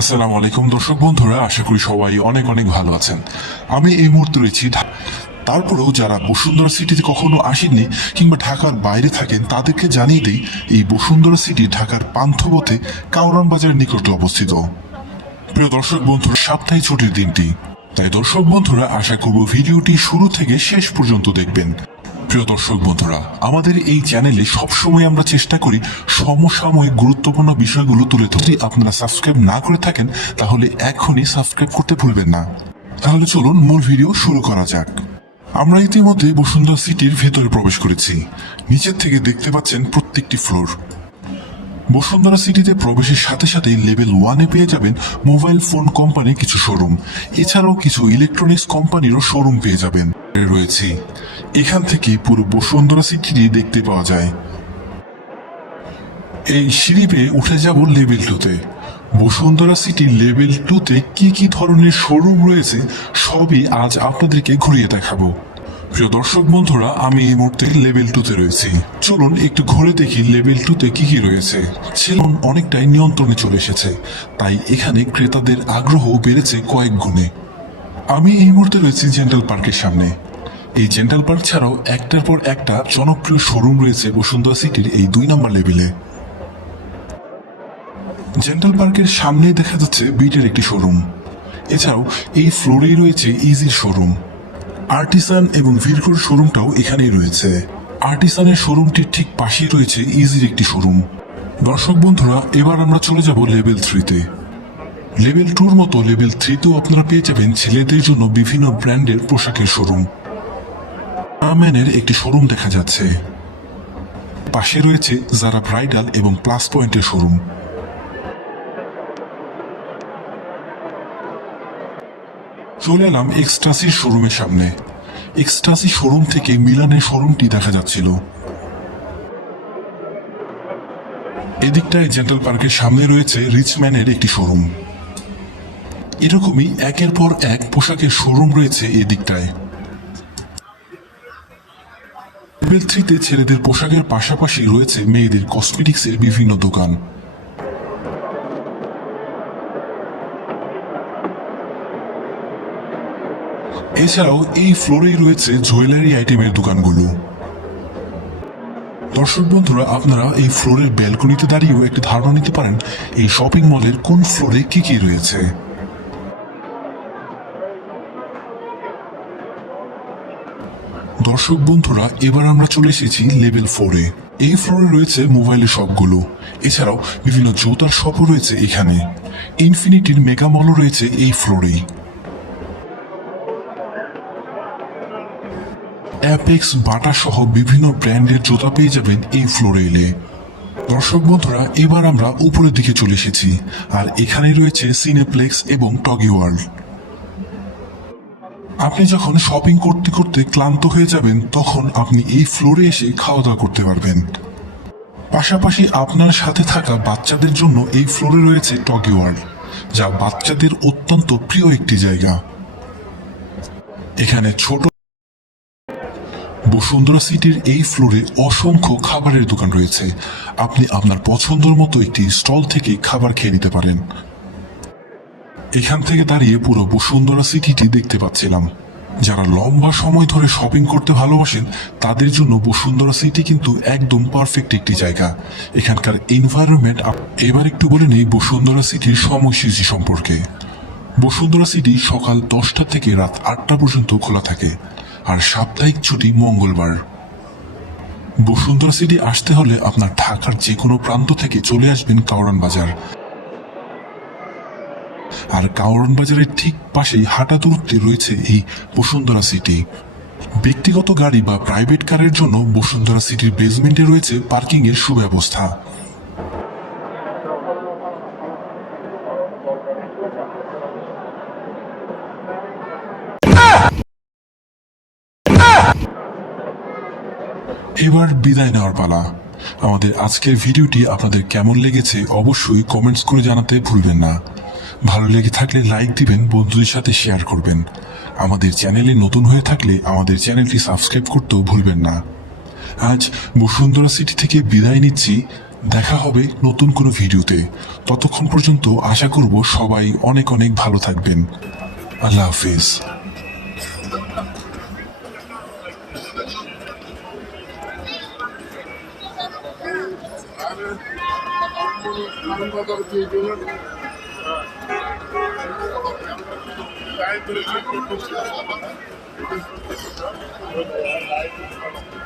আসসালামু আলাইকুম দর্শক বন্ধুরা, আশা করি সবাই অনেক অনেক ভালো আছেন। আমি এই মুহূর্তে রয়েছি তারপরেও যারা বসুন্ধরা সিটিতে কখনো আসেননি কিংবা ঢাকার বাইরে থাকেন তাদেরকে জানিয়ে দিই, এই বসুন্ধরা সিটি ঢাকার পান্থপথে কাউরান বাজারের নিকটে অবস্থিত। প্রিয় দর্শক বন্ধুরা, সাপ্তাহিক ছুটির দিনটি, তাই দর্শক বন্ধুরা আশা করব ভিডিওটি শুরু থেকে শেষ পর্যন্ত দেখবেন। প্রিয় দর্শক বন্ধুরা, আমাদের এই চ্যানেলে সবসময় আমরা চেষ্টা করি সমসাময়িক গুরুত্বপূর্ণ বিষয়গুলো তুলে ধরতে। আপনারা সাবস্ক্রাইব না করে থাকেন তাহলে এখনই সাবস্ক্রাইব করতে ভুলবেন না। তাহলে চলুন মূল ভিডিও শুরু করা যাক। আমরা ইতিমধ্যে বসুন্ধরা সিটির ভেতরে প্রবেশ করেছি। নিচের থেকে দেখতে পাচ্ছেন প্রত্যেকটি ফ্লোর। বসুন্ধরা সিটিতে প্রবেশের সাথে সাথেই লেভেল 1-এ পেয়ে যাবেন মোবাইল ফোন কোম্পানির কিছু শোরুম, এছাড়াও কিছু ইলেকট্রনিক্স কোম্পানিরও শোরুম পেয়ে যাবেন রয়েছে। এখান থেকে পুরো বসুন্ধরা সিটিটি দেখতে পাওয়া যায়। এই সিঁড়ি পেয়ে উঠে যাব লেভেল 2-তে। বসুন্ধরা সিটির লেভেল 2-তে কি কি ধরনের শোরুম রয়েছে সবই আজ আপনাদেরকে ঘুরিয়ে দেখাবো। প্রিয় দর্শক বন্ধুরা, আমি এই মুহূর্তে লেভেল 2-তে রয়েছি। চলুন একটু ঘুরে দেখি লেভেল 2-তে কি কি রয়েছে। সেলুন অনেকটাই নিয়ন্ত্রণে চলে এসেছে, তাই এখানে ক্রেতাদের আগ্রহ বেড়েছে কয়েক গুণে। আমি এই মুহূর্তে রয়েছি জেন্টাল পার্কের সামনে। এই জেন্টাল পার্ক ছাড়াও একটার পর একটা জনপ্রিয় শোরুম রয়েছে বসুন্ধরা সিটির এই 2 নম্বর লেভেলে। জেন্টাল পার্কের সামনেই দেখা যাচ্ছে বিটের একটি শোরুম। এছাড়াও এই ফ্লোরেই রয়েছে ইজির শোরুম। আর্টিসান এবং ভিরকোর শোরুমটাও এখানেই রয়েছে। আর্টিসানের শোরুমটির ঠিক পাশেই রয়েছে ইজির একটি শোরুম। দর্শক বন্ধুরা, এবার আমরা চলে যাব লেভেল 3-তে। লেভেল 2-র মতো লেভেল 3-তেও আপনারা পেয়ে যাবেন ছেলেদের জন্য বিভিন্ন ব্র্যান্ডের পোশাকের শোরুম। আমেনের একটি শোরুম দেখা যাচ্ছে। পাশে রয়েছে যারা ব্রাইডাল এবং প্লাস পয়েন্টের শোরুম। চলে এলাম এক্সটাসির শোরুমের সামনে। এক্সটাসি শোরুম থেকে মিলানের শোরুমটি দেখা যাচ্ছিল। এদিকটায় জেন্টাল পার্কের সামনে রয়েছে রিচম্যানের একটি শোরুম। এরকমই একের পর এক পোশাকের শোরুম রয়েছে এদিকটায়। লেভেল 3-তে ছেলেদের পোশাকের পাশাপাশি রয়েছে মেয়েদের কসমেটিক্সের বিভিন্ন দোকান। এছাড়াও এই ফ্লোরেই রয়েছে জুয়েলারি আইটেমের দোকানগুলো। দর্শক বন্ধুরা, আপনারা এই ফ্লোরের ব্যালকনিতে দাঁড়িয়েও একটি ধারণা নিতে পারেন এই শপিং মলের কোন ফ্লোরে কি কি রয়েছে। দর্শক বন্ধুরা, এবার আমরা চলে এসেছি লেভেল 4-এ। এই ফ্লোরে রয়েছে মোবাইলের শপগুলো। এছাড়াও বিভিন্ন জুতার শপও রয়েছে এখানে। ইনফিনিটির মেগা মলও রয়েছে এই ফ্লোরেই। অ্যাপেক্স, বাটা সহ বিভিন্ন ব্র্যান্ডের জুতা পেয়ে যাবেন এই ফ্লোরে এলে। দর্শক বন্ধুরা, এবার আমরা উপরের দিকে চলে এসেছি, আর এখানে রয়েছে সিনেপ্লেক্স এবং টগি ওয়ার্ল্ড। আপনি যখন শপিং করতে করতে ক্লান্ত হয়ে যাবেন তখন আপনি এই ফ্লোরে এসে খাওয়া দাওয়া করতে পারবেন। পাশাপাশি আপনার সাথে থাকা বাচ্চাদের জন্য এই ফ্লোরে রয়েছে টগি ওয়ার্ল্ড, যা বাচ্চাদের অত্যন্ত প্রিয় একটি জায়গা। এখানে ছোট বসুন্ধরা সিটির এই ফ্লোরে অসংখ্য খাবারের দোকান রয়েছে। আপনি আপনার পছন্দের মতো একটি স্টল থেকে খাবার খেয়ে নিতে পারেন। এখান থেকে দাঁড়িয়ে পুরো বসুন্ধরা সিটিটি দেখতে পাচ্ছিলাম। যারা লম্বা সময় ধরে শপিং করতে ভালোবাসেন তাদের জন্য বসুন্ধরা সিটি কিন্তু একদম পারফেক্ট একটি জায়গা। এখানকার এনভায়রনমেন্ট। এবার একটু বলে নেই বসুন্ধরা সিটির সময়সূচি সম্পর্কে। বসুন্ধরা সিটি সকাল 10টা থেকে রাত 8টা পর্যন্ত খোলা থাকে, আর সাপ্তাহিক ছুটি মঙ্গলবার। বসুন্ধরা সিটি আসতে হলে আপনার ঢাকার যে কোনো প্রান্ত থেকে চলে আসবেন কাউরান বাজার। আর কাউরান বাজারের ঠিক পাশেই হাঁটা দূরত্বে রয়েছে এই বসুন্ধরা সিটি। ব্যক্তিগত গাড়ি বা প্রাইভেট কারের জন্য বসুন্ধরা সিটির বেসমেন্টে রয়েছে পার্কিং এর সুব্যবস্থা। এবার বিদায় নেওয়ার পালা। আমাদের আজকের ভিডিওটি আপনাদের কেমন লেগেছে অবশ্যই কমেন্টস করে জানাতে ভুলবেন না। ভালো লেগে থাকলে লাইক দিবেন, বন্ধুদের সাথে শেয়ার করবেন। আমাদের চ্যানেলে নতুন হয়ে থাকলে আমাদের চ্যানেলটি সাবস্ক্রাইব করতেও ভুলবেন না। আজ বসুন্ধরা সিটি থেকে বিদায় নিচ্ছি। দেখা হবে নতুন কোনো ভিডিওতে। ততক্ষণ পর্যন্ত আশা করব সবাই অনেক অনেক ভালো থাকবেন। আল্লাহ হাফেজ। Live